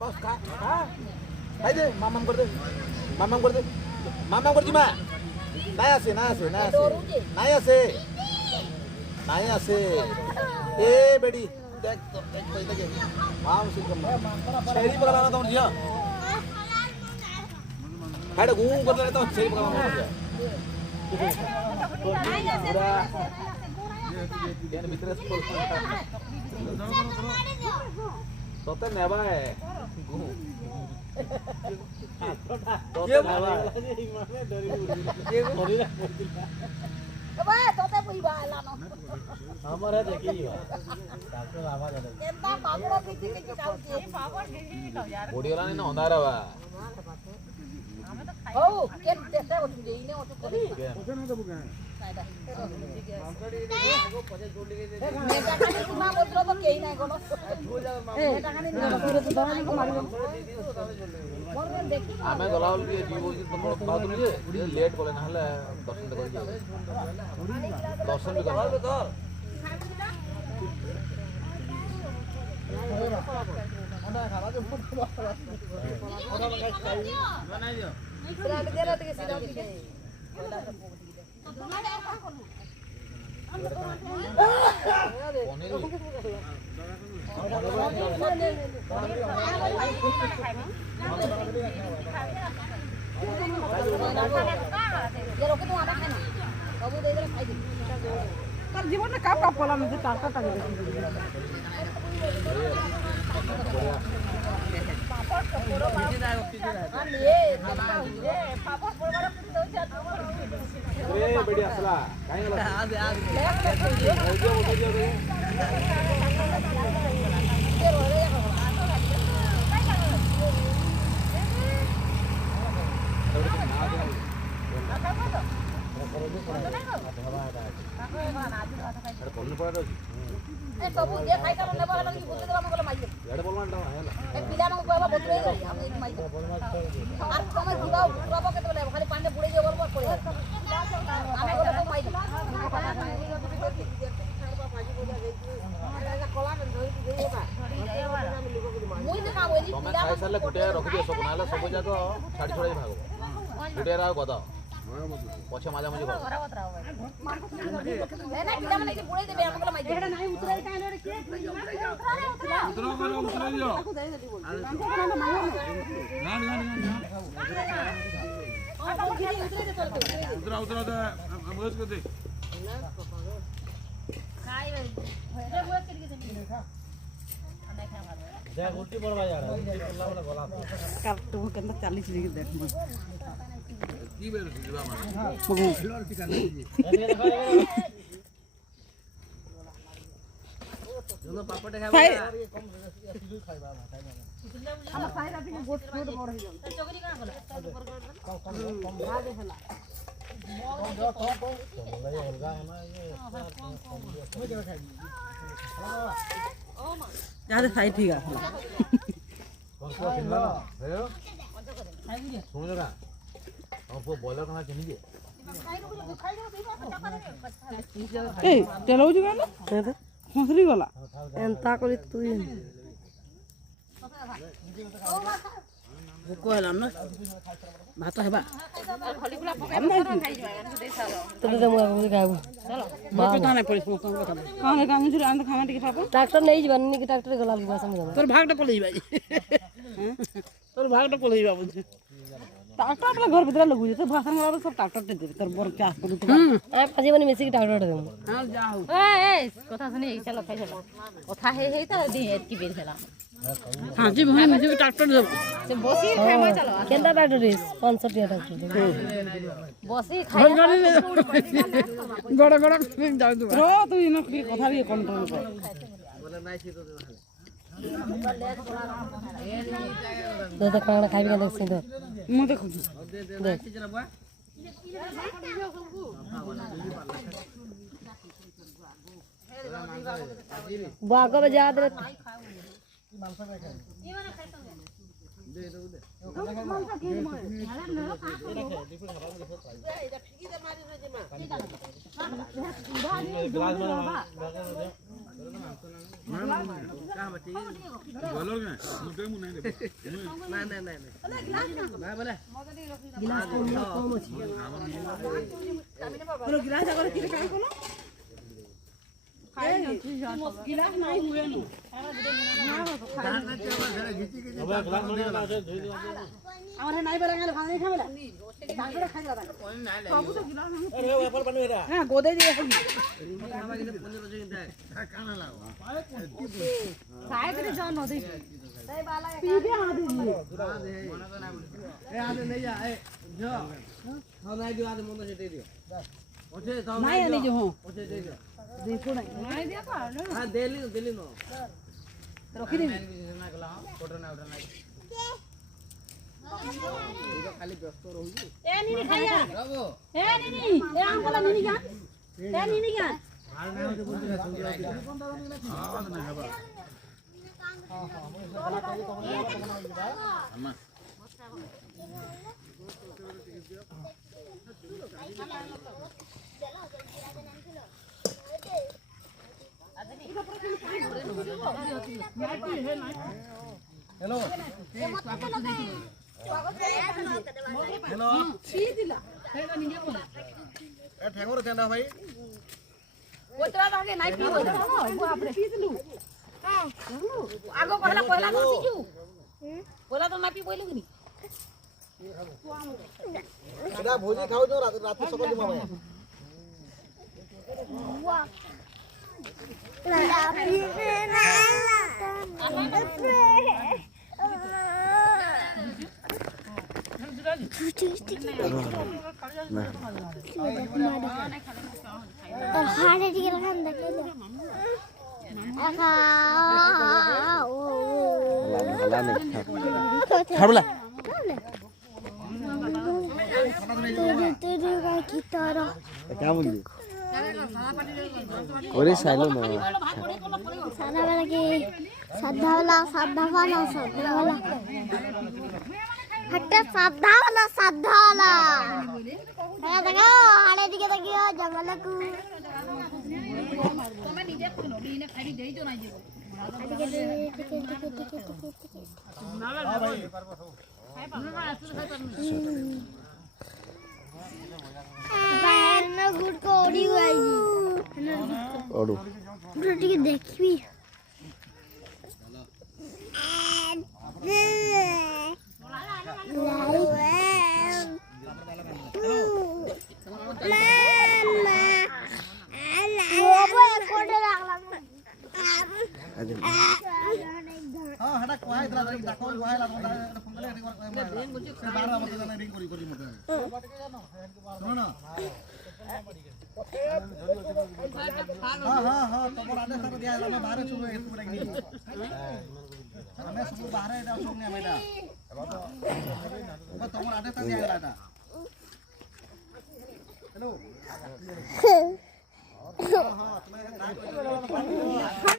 बस खा खाई दे मामाम कर दे मामाम कर दे मामाम कर दी माँ नहीं आसे नहीं आसे नहीं आसे नहीं आसे नहीं आसे ए बेटी देख तो एक पैसा के माम से कम छेरी पकड़ाना तो नहीं खाड़ा घूम कर रहे तो छेरी पकड़ाना तो पूरा ये मित्र स्कूल तो नेवा है ये नेवा ये बा तोते पुई बाला नो हमारे देखी डॉक्टर आवाज आ रही केंता पापड़ किसी के खाऊची पापड़ किसी खाओ यार बॉडी वाला ने ना होना रहा ओ केन तेसे होती इने होती करी ओके ना तो बुका नेता खाने की मां बोल तो केही नाही कोनो नेता खाने नहीं पूरे तो दाना को मारियो मोर देखी आमे गलावल भी जी बोल तो बात लिए ये लेट बोले ना हले दर्शन कर दर्शन भी कर ओना खावा जो ओना लगा चाहिए बनाई दियो इतना दे रहा के सीधा पी गए जीवन में कब पला मुझे टाटा टाटा बड़ी असला काय गला आज ए सब दे खाई कर ने बाला की बोल दे हम बोला माई एड बोल मांटा है ए पिला न को बोतरे गई हम एक माई আর তোমার দিবা পুরাবো কত বলে খালি পানি পুড়ে যে বলবো করে আমি বলে তো মাই মুই না বলি তুমি খাই সারলে গুটে রখি দিও সব নালে সব জায়গা ছাড়ি ছড়াই ভাগো গুটে রাও গদা পছে মাজা মাজি করো না পিলা মানে কি পুড়ে দেবে আমি বলে মাই এটা নাই উতরাই কাই রে কে উতরা করো উতরাই দিও उतरा उतरा मदद कर दे खाई रे ये बुआ के लिए जा गुट्टी पड़वा यार अल्लाह वाला गला कर तू केंदा 40 लिख देख की बेर दिवा मा खिलौड़ टिका नहीं चलो पापड़ खाबा खाइबा हम साइड आदि के गोट छोट बड़ हो जाऊ चोकरी कहां बोला कम भागे हला ज्यादा साइड ठीक है सुन जरा हम को बॉयलर खाना चाहिए ए चलो जुगा ना हंसरी गला एंता करी तू कहलाम ना भात हेबा तो दे मु गाबो चलो मते काने पड़िस मो काने काम जुरे आंद खामा टिके पापा ट्रैक्टर नहीं जबनी कि ट्रैक्टर गला भाषा में तोर भागटा पलई बाई तोर भागटा पलई बाबू ट्रैक्टर अपना घर भीतर लगु जे तो भाषा में सब ट्रैक्टर दे तोर बर चास करू तो ए पाजी बने मेसी के ट्रैक्टर दे हां जाओ ए कथा सुनी चलो खाई चलो कथा हे त दे की बेर चला हां जी भाई मुझे ट्रैक्टर दे से बसी खामा चलो केंदा ट्रैक्टर रे 500 ट्रैक्टर बसी खाई बड़ा बड़ा जाऊ दो रो तू इना की कथा भी कंट्रोल कर बोले नाइ छी तो दे खाना खाई के देख सिंदर मु देखु दे नाइ चला बा बागो बजा दे दे दे ग्लास में আমার নাই বেলা গেলে খাওয়া খাবে না ডাক্তার খাই যাবে বাবু তো গিলাস আরে ব্যাপার বানু এরা হ্যাঁ গোদে দিয়ে খাই আমার কিন্তু 15 জন দেয় কানা লাও খায় করে যাও নদী তাই বালা পিবে আদে দিয়ে এ আদে नहीं जा ए जो हां नहीं दियो आदे मन से दे दियो ओछे तो नहीं आने जो हां ओछे दे दियो देखो नहीं दिया पा हां दिल्ली नो रखी दे ना गला फोटो ना उठा नहीं ये खाली व्यस्त रहू ए नीनी खाया बाबू ए नीनी ए अंकल नीनी जान ए नीनी जान हां ना होते बोलते हां ना हबा अम्मा हेलो हेलो सी दिला हेगा निजे बोला ए ठेंगोर चंदा भाई ओतरा आगे नाइ पी हो वो आपरे सी दिलु हां आगो कहला पहिला तो सीजू बोला तो ना पी बोइलु कि এটা ভোজি খাও তো রাতে সকাল দিমা ভাই वाह लापी ना हाड़े टिके रखन देखे दे आहा ओ ला नहीं ছাড়বলা तेरे का की तरह কেমন দি ওরে সাইলো না सादा वाला के सादा वाला हट्टा सादा वाला देखो हाड़े दिखे देखियो जंगल को તમે নিজে খুলো দিনে খাইদি দেই তো না যে हां भाई ना गुड को ओडी आएगी ओडू गुड टिके देखबी हां हटा कोहाय इतना डाको कोहाय ला फोन करे रिंग कर 12 बजे जाना रिंग करी मते सुनो ना हां तमर आदेश कर दिया हम बाहर सुनो एक पूरा नहीं हमें सब बाहर एटा सुनने हमें तमर आदेश कर दिया एटा हेलो हां तुम्हें